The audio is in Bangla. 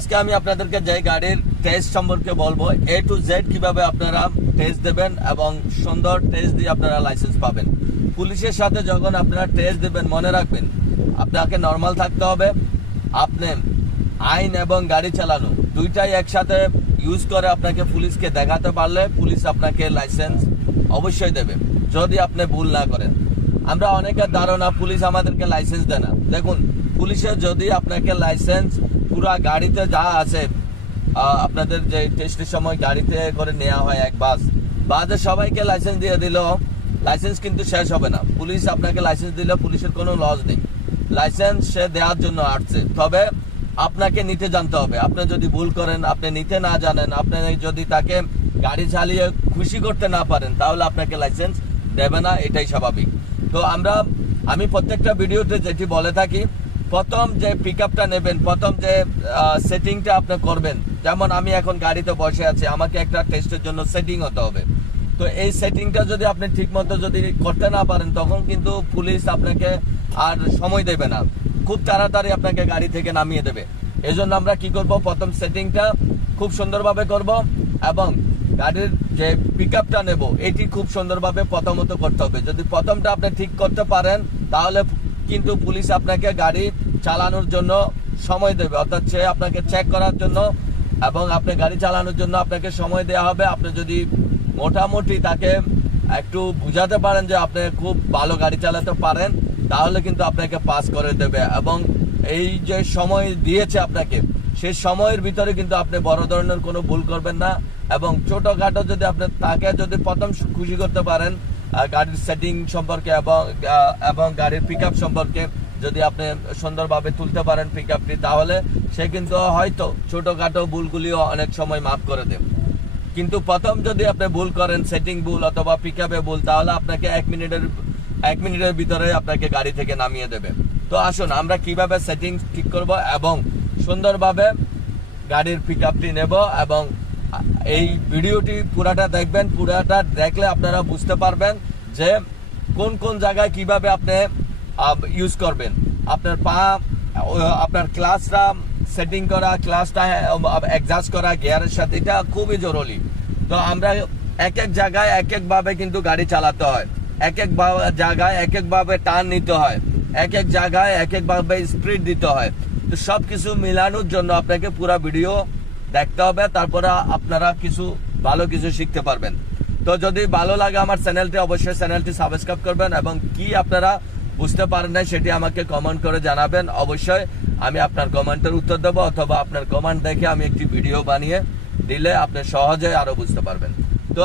আজকে আমি আপনাদেরকে যে গাড়ির টেস্ট সম্পর্কে বলব এ টু জেড কীভাবে আপনারা টেস্ট দেবেন এবং সুন্দর টেস্ট দিয়ে আপনারা লাইসেন্স পাবেন। পুলিশের সাথে যখন আপনারা টেস্ট দেবেন, মনে রাখবেন, আপনাকে নর্মাল থাকতে হবে। আপনি আইন এবং গাড়ি চালানো দুইটাই একসাথে ইউজ করে আপনাকে পুলিশকে দেখাতে পারলে পুলিশ আপনাকে লাইসেন্স অবশ্যই দেবে, যদি আপনি ভুল না করেন। আমরা অনেকের ধারণা, পুলিশ আমাদেরকে লাইসেন্স দেয় না। দেখুন পুলিশের যদি আপনাকে লাইসেন্স পুরা গাড়িতে যা আছে আপনাদের যে টেস্টের সময় গাড়িতে করে নেওয়া হয় এক বাস, বাসে সবাইকে লাইসেন্স দিয়ে দিল লাইসেন্স কিন্তু শেষ হবে না। পুলিশ আপনাকে লাইসেন্স দিলে, পুলিশের কোনো লস নেই। লাইসেন্স সে দেওয়ার জন্য আসছে। তবে আপনাকে নিতে জানতে হবে। আপনি যদি ভুল করেন, আপনি নিতে না জানেন, আপনি যদি তাকে গাড়ি চালিয়ে খুশি করতে না পারেন, তাহলে আপনাকে লাইসেন্স দেবে না, এটাই স্বাভাবিক। তো আমরা, আমি প্রত্যেকটা ভিডিওতে যেটি বলে থাকি প্রথম যে পিক নেবেন, প্রথম যে সেটিংটা আপনি করবেন, যেমন আমি এখন গাড়িতে বসে আছি, আমাকে একটা টেস্টের জন্য সেটিং হতে হবে। তো এই সেটিংটা যদি আপনি ঠিক মতো যদি করতে না পারেন, তখন কিন্তু পুলিশ আপনাকে আর সময় দেবে না। খুব তাড়াতাড়ি আপনাকে গাড়ি থেকে নামিয়ে দেবে। এই জন্য আমরা কি করব, প্রথম সেটিংটা খুব সুন্দরভাবে করব এবং গাড়ির যে পিক আপটা নেব, এটি খুব সুন্দরভাবে প্রথমত করতে হবে। যদি প্রথমটা আপনি ঠিক করতে পারেন, তাহলে কিন্তু পুলিশ আপনাকে গাড়ি চালানোর জন্য সময় দেবে। অর্থাৎ সে আপনাকে চেক করার জন্য এবং আপনি গাড়ি চালানোর জন্য আপনাকে সময় দেওয়া হবে। আপনি যদি মোটামুটি তাকে একটু বুঝাতে পারেন যে আপনি খুব ভালো গাড়ি চালাতে পারেন, তাহলে কিন্তু আপনাকে পাস করে দেবে এবং এই যে সময় দিয়েছে আপনাকে সেই সময়ের ভিতরে কিন্তু আপনি বড় ধরনের কোনো ভুল করবেন না এবং ছোটখাটো যদি আপনি তাকে যদি প্রথম খুশি করতে পারেন গাড়ির সেটিং সম্পর্কে এবং এবং গাড়ির পিক সম্পর্কে যদি আপনি সুন্দরভাবে তুলতে পারেন পিক তাহলে সে কিন্তু হয়তো ছোটোখাটো ভুলগুলিও অনেক সময় মাফ করে দেবে। কিন্তু প্রথম যদি আপনি ভুল করেন সেটিং ভুল অথবা পিক ভুল, তাহলে আপনাকে এক মিনিটের এক মিনিটের ভিতরে আপনাকে গাড়ি থেকে নামিয়ে দেবে। তো আসুন, আমরা কীভাবে সেটিং ঠিক করব এবং সুন্দরভাবে গাড়ির পিক আপটি নেব এবং এই ভিডিওটি পুরাটা দেখবেন, পুরাটা দেখলে আপনারা বুঝতে পারবেন যে কোন কোন জায়গায় কীভাবে আপনি ইউজ করবেন। আপনার পা আপনার ক্লাসটা সেটিং করা ক্লাসটা অ্যাডজাস্ট করা গিয়ারের সাথে, এটা খুবই জরুরি। তো আমরা এক এক জায়গায় এক এক ভাবে কিন্তু গাড়ি চালাতে হয়। এক এক জায়গায় এক এক ভাবে টার্ন নিতে হয়। এক এক জায়গায় এক এক ভাবে স্পিড দিতে হয়। তো সব কিছু মিলানোর জন্য আপনাকে পুরো ভিডিও দেখতে হবে, তারপরে আপনারা কিছু ভালো কিছু শিখতে পারবেন। তো যদি ভালো লাগে আমার চ্যানেলটি, অবশ্যই চ্যানেলটি সাবস্ক্রাইব করবেন এবং কি আপনারা বুঝতে পারেন না সেটি আমাকে কমেন্ট করে জানাবেন। অবশ্যই আমি আপনার কমেন্টের উত্তর দেবো অথবা আপনার কমেন্ট দেখে আমি একটি ভিডিও বানিয়ে দিলে আপনি সহজে আরও বুঝতে পারবেন। তো